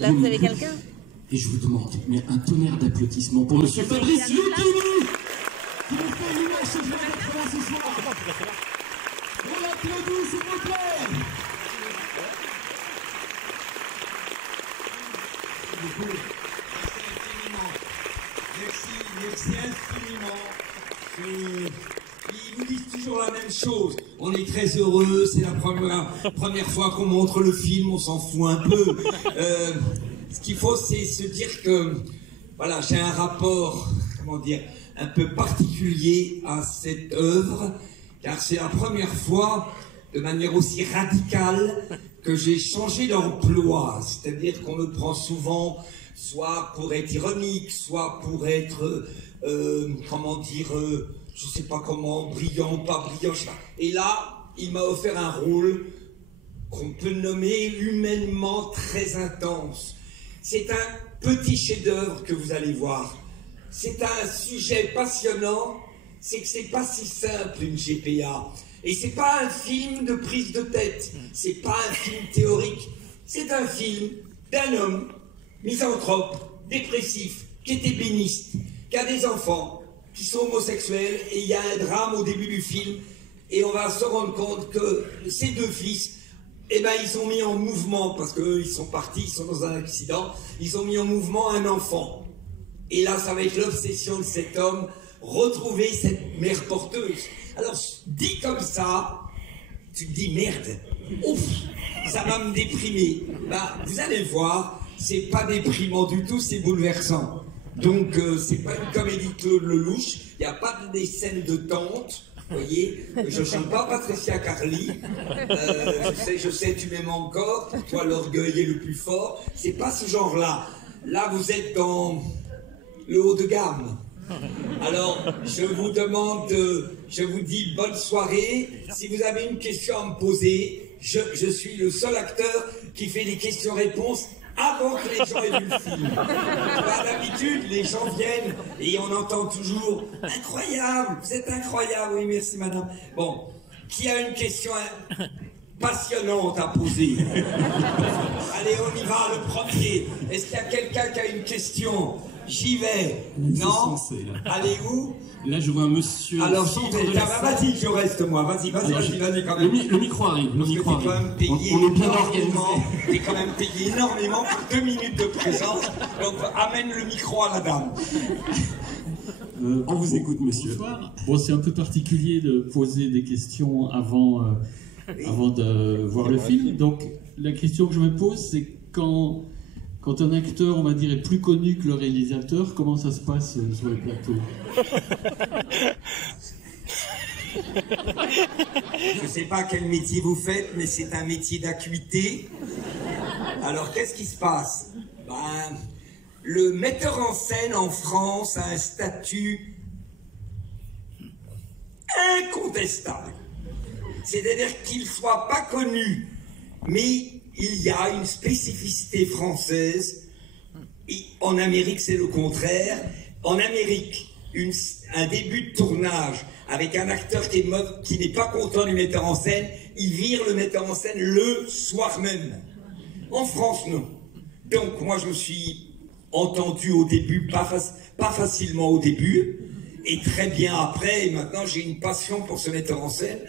Là, vous avez quelqu'un? Et je vous demande, mais un tonnerre d'applaudissements pour Monsieur Fabrice Lucchini, qui nous fait l'image ce jour d'être là ce soir. On l'applaudit, s'il vous plaît. Merci infiniment. Ils nous disent toujours la même chose. On est très heureux, c'est la première fois qu'on montre le film, on s'en fout un peu. Ce qu'il faut, c'est se dire que, voilà, j'ai un rapport, comment dire, un peu particulier à cette œuvre, car c'est la première fois, de manière aussi radicale, que j'ai changé d'emploi. C'est-à-dire qu'on me prend souvent, soit pour être ironique, soit pour être, comment dire, je sais pas comment, brillant, pas brillant, je sais pas. Et là, il m'a offert un rôle qu'on peut nommer humainement très intense. C'est un petit chef-d'œuvre que vous allez voir. C'est un sujet passionnant, c'est que c'est pas si simple une GPA. Et c'est pas un film de prise de tête, c'est pas un film théorique. C'est un film d'un homme misanthrope, dépressif, qui est ébéniste, qui a des enfants, qui sont homosexuels, et il y a un drame au début du film, et on va se rendre compte que ces deux fils, eh ben, ils ont mis en mouvement, parce qu'eux, ils sont partis, ils sont dans un accident, ils ont mis en mouvement un enfant. Et là, ça va être l'obsession de cet homme, retrouver cette mère porteuse. Alors, dit comme ça, tu te dis, merde, ouf, ça va me déprimer. Bah, vous allez voir, c'est pas déprimant du tout, c'est bouleversant. Donc, c'est pas une comédie Claude Lelouch, il n'y a pas des scènes de tente. Vous voyez, je ne chante pas Patricia Carly, je sais, tu m'aimes encore, toi l'orgueil est le plus fort, c'est pas ce genre-là. Là, vous êtes dans le haut de gamme. Alors, je vous demande, je vous dis bonne soirée. Si vous avez une question à me poser, je suis le seul acteur qui fait les questions-réponses avant que les gens aient vu le film. D'habitude, les gens viennent et on entend toujours « Incroyable, vous êtes incroyable ». Oui, merci madame. Bon, qui a une question passionnante à poser? Allez, on y va, le premier. Est-ce qu'il y a quelqu'un qui a une question? J'y vais. Non? Allez, où? Là, je vois un monsieur. Alors, j'y vais. Vas-y, je reste, moi. Vas-y quand même. Le micro arrive. Le micro arrive. On est bien organisé. T'es quand même payé énormément pour 2 minutes de présence. Donc, amène le micro à la dame. On vous écoute, monsieur. Bonsoir. Bon, c'est un peu particulier de poser des questions avant de voir le film. Donc, la question que je me pose, c'est quand un acteur, on va dire, est plus connu que le réalisateur, comment ça se passe sur le plateau? Je ne sais pas quel métier vous faites, mais c'est un métier d'acuité. Alors, qu'est-ce qui se passe? Ben, le metteur en scène en France a un statut incontestable. C'est-à-dire qu'il ne soit pas connu, mais il y a une spécificité française. Et en Amérique, c'est le contraire. En Amérique, un début de tournage avec un acteur qui n'est pas content du metteur en scène, il vire le metteur en scène le soir même. En France, non. Donc, moi, je me suis entendu au début, pas facilement au début, et très bien après, et maintenant, j'ai une passion pour ce metteur en scène.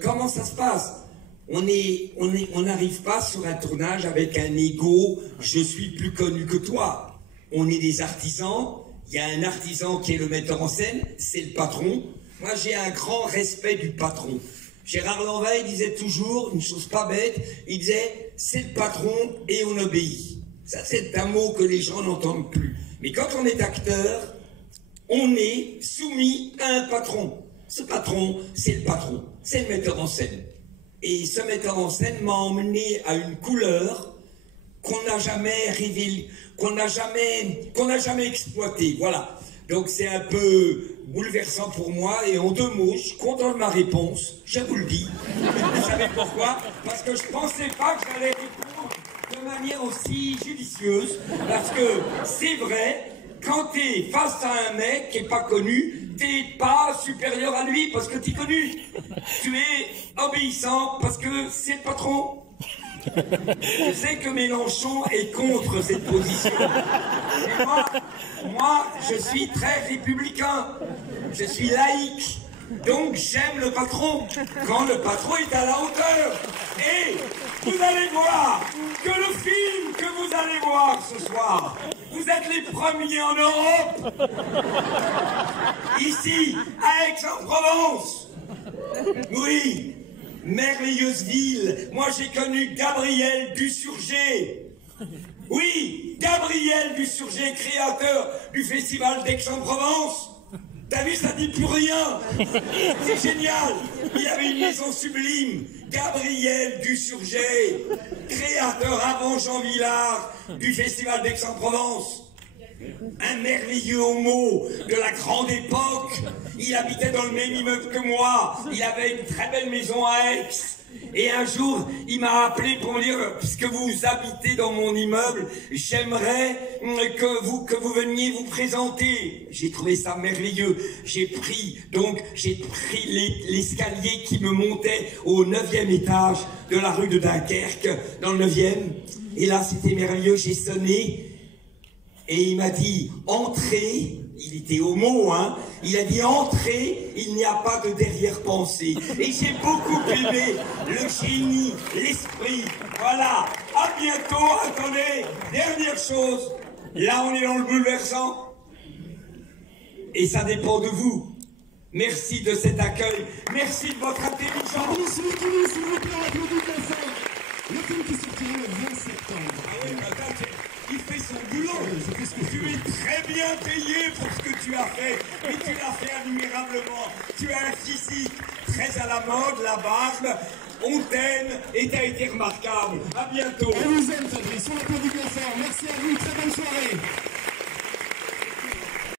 Comment ça se passe? On n'arrive pas sur un tournage avec un ego, je suis plus connu que toi. On est des artisans, il y a un artisan qui est le metteur en scène, c'est le patron. Moi, j'ai un grand respect du patron. Gérard Lanvin, il disait toujours une chose pas bête, il disait c'est le patron et on obéit. Ça, c'est un mot que les gens n'entendent plus. Mais quand on est acteur, on est soumis à un patron. Ce patron, c'est le patron, c'est le metteur en scène. Et ce metteur en scène m'a emmené à une couleur qu'on n'a jamais révélée, qu'on n'a jamais exploitée. Voilà. Donc c'est un peu bouleversant pour moi. Et en 2 mots, je suis content de ma réponse. Je vous le dis. Vous savez pourquoi? Parce que je ne pensais pas que j'allais répondre de manière aussi judicieuse. Parce que c'est vrai, quand tu es face à un mec qui n'est pas connu, t'es pas supérieur à lui parce que tu es connu. Tu es obéissant parce que c'est le patron. Je sais que Mélenchon est contre cette position. Mais moi, je suis très républicain. Je suis laïque. Donc j'aime le patron quand le patron est à la hauteur. Et vous allez voir que le film que vous allez voir ce soir, vous êtes les premiers en Europe. Ici, à Aix-en-Provence. Oui, merveilleuse ville. Moi j'ai connu Gabriel Dusurgé. Oui, Gabriel Dusurgé, créateur du festival d'Aix-en-Provence. T'as vu, ça dit plus rien. C'est génial. Il avait une maison sublime. Gabriel Dusurgé, créateur avant Jean Villard du festival d'Aix-en-Provence. Un merveilleux homo de la grande époque. Il habitait dans le même immeuble que moi. Il avait une très belle maison à Aix. Et un jour, il m'a appelé pour me dire, puisque vous habitez dans mon immeuble, j'aimerais que vous veniez vous présenter. J'ai trouvé ça merveilleux. J'ai pris l'escalier qui me montait au 9e étage de la rue de Dunkerque, dans le 9e. Et là, c'était merveilleux. J'ai sonné. Et il m'a dit, entrez, il était homo, hein, il a dit, entrez, il n'y a pas de derrière-pensée. Et j'ai beaucoup aimé le génie, l'esprit, voilà. À bientôt, attendez, dernière chose, là on est dans le bouleversant, et ça dépend de vous. Merci de cet accueil, merci de votre intelligence. S'il vous plaît, applaudissez la salle. Le film qui sortira le 20 septembre. Ah oui, il fait son boulot. Tu es très bien payé pour ce que tu as fait, mais tu l'as fait admirablement. Tu as un physique très à la mode, la barbe, on t'aime et t'as été remarquable. À bientôt. On vous aime, Fabrice. On applaudit bien fort. Merci à vous. Très bonne soirée.